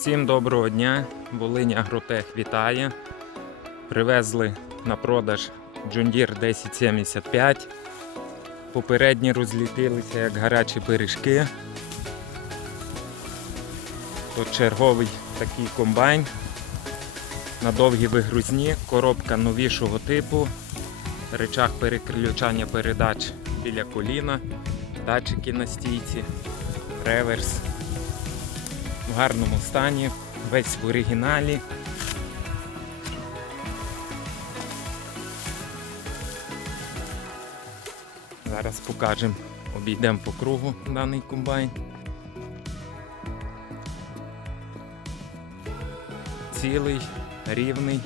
Всім доброго дня! Волинь Агротех вітає. Привезли на продаж Deere 1075. Попередні розлітилися як гарячі пиріжки. Тут черговий такий комбайн. На довгі вигрузні, коробка новішого типу, речах переключання передач біля коліна, датчики на стійці, реверс в гарному стані, весь в оригіналі. Зараз покажемо, обійдемо по кругу даний комбайн. Цілий, рівний.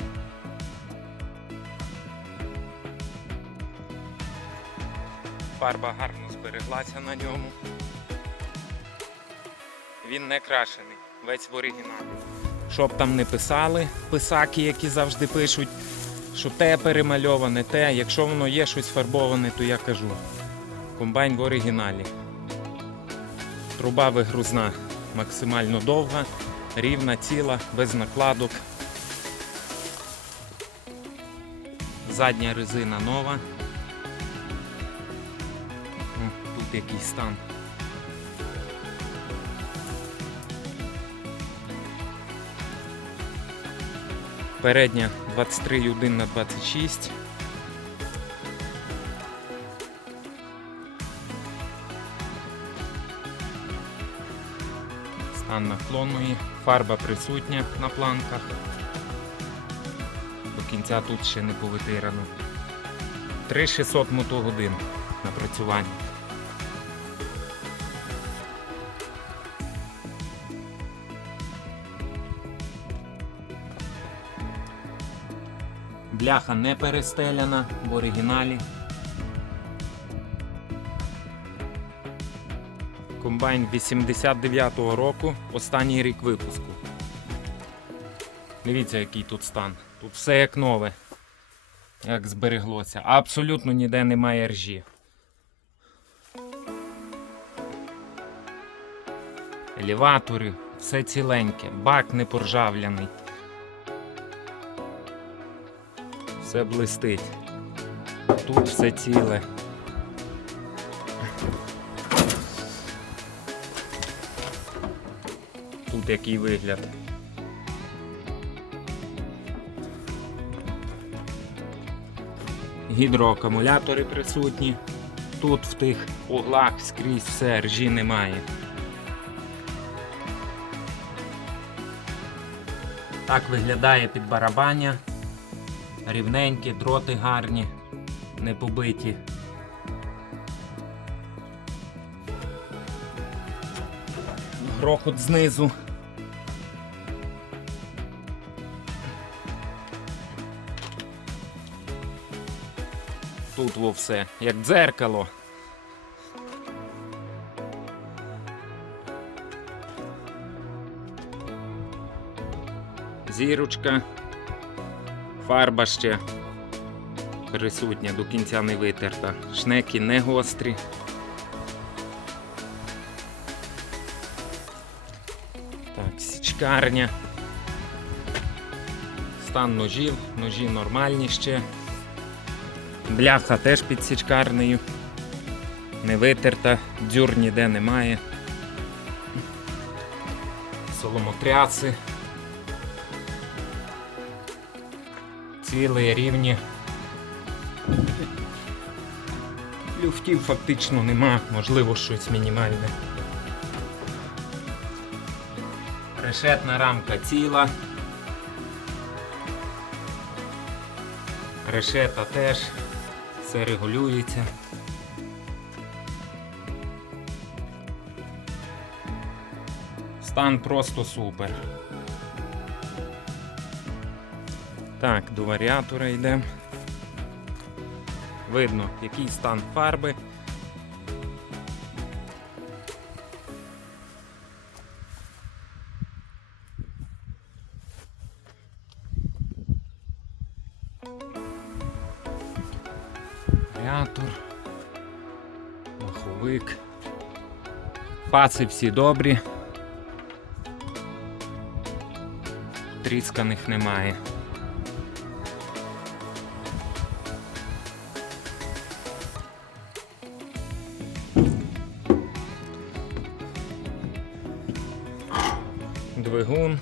Фарба гарно збереглася на ньому. Він не крашений, весь в оригіналі. Щоб там не писали писаки, які завжди пишуть, що те перемальоване, те, якщо воно є щось фарбоване, то я кажу. Комбайн в оригіналі. Труба вигрузна максимально довга, рівна, ціла, без накладок. Задня резина нова. Тут який стан. Передня 23,1 на 26. Стан наклонної, фарба присутня на планках. До кінця тут ще не повитирано. 3600 мотогодин напрацювання. Бляха не перестеляна в оригіналі. Комбайн 89-го року, останній рік випуску. Дивіться, який тут стан. Тут все як нове, як збереглося. Абсолютно ніде немає ржі. Елеватори, все ціленьке, бак не поржавляний. Все блистить. Тут все ціле. Тут який вигляд. Гідроакумулятори присутні. Тут в тих углах скрізь все ржі немає. Так виглядає під барабання рівненькі, дроти гарні, не побиті. Грохот знизу. Тут во все, як дзеркало. Зірочка. Фарба ще присутня, до кінця не витерта. Шнеки не гострі. Так, січкарня. Стан ножів, ножі нормальні ще. Бляха теж під січкарнею. Не витерта, дзюр ніде немає. Соломотряси. Цілі, рівні. Люфтів фактично нема, можливо щось мінімальне. Решетна рамка ціла. Решета теж, все регулюється. Стан просто супер. Так, до варіатора йдемо. Видно, який стан фарби. Варіатор. Маховик. Паси всі добрі. потрісканих немає. Двигун.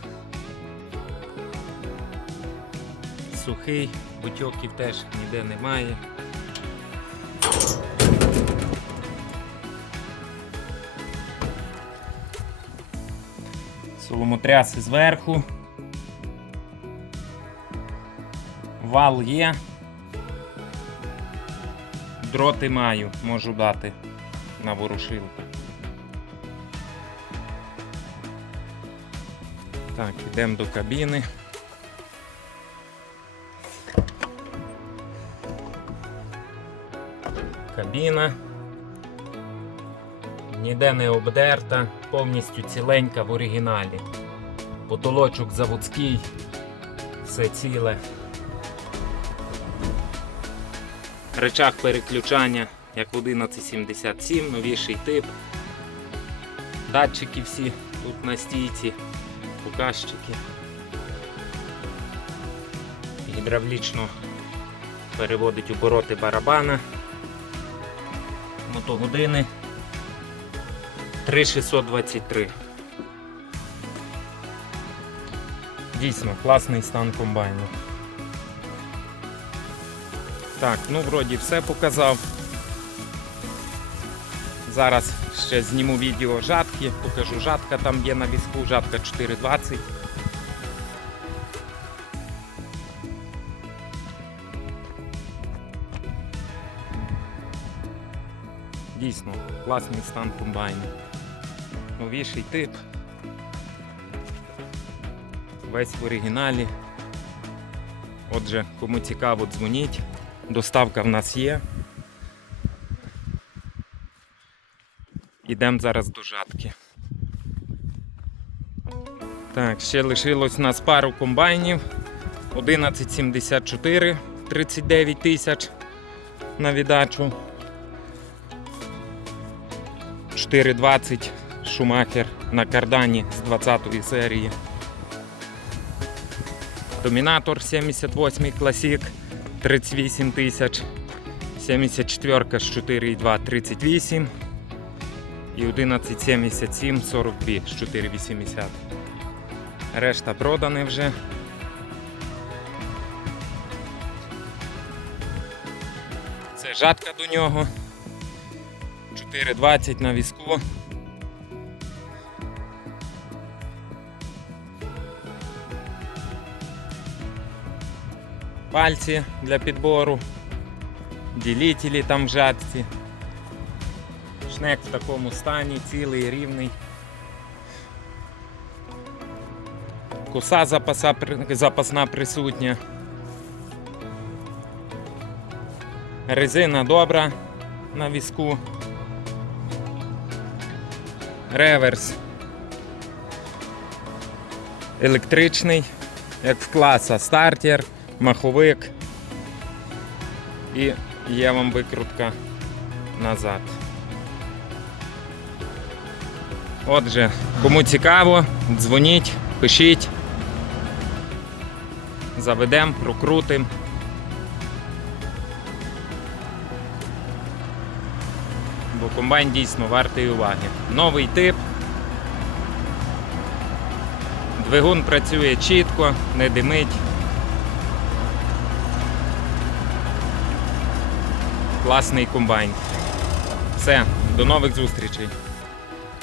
Сухий, бутьоків теж ніде немає. Соломотряси зверху. Вал є. Дроти маю, можу дати на ворушилку. Так, йдемо до кабіни. Кабіна. Ніде не обдерта, повністю ціленька в оригіналі. Потолочок заводський, все ціле. Речах переключання як в 1177, новіший тип. Датчики всі тут на стійці, показчики. Гідравлічно переводить обороти барабана. Мотогодини 3623. Дійсно, класний стан комбайну. Так, ну вроді все показав. Зараз ще зніму відео жатки, покажу жатка там є на візку, жатка 420. Дійсно, класний стан комбайну. Новіший тип. Весь в оригіналі. Отже, кому цікаво, дзвоніть. Доставка в нас є. Ідемо зараз до жатки. Так, ще лишилось у нас пару комбайнів. 1174, 39 тисяч на віддачу. 420 Шумахер на кардані з 20 серії. Домінатор 78 класік 38 тисяч. 74 з 4,2 38 і 1177 42 з 4,80. Решта продане вже. Це жатка до нього. 4,20 на візку. Пальці для підбору, ділітелі там в жатці. Шнек в такому стані, цілий, рівний. Коса запаса, запасна присутня. Резина добра на візку. Реверс. Електричний, як в класа стартер, маховик. І є вам викрутка назад. Отже, кому цікаво, дзвоніть, пишіть. Заведемо, прокрутимо. Бо комбайн дійсно вартий уваги. Новий тип. Двигун працює чітко, не димить. Класний комбайн. Все, до нових зустрічей.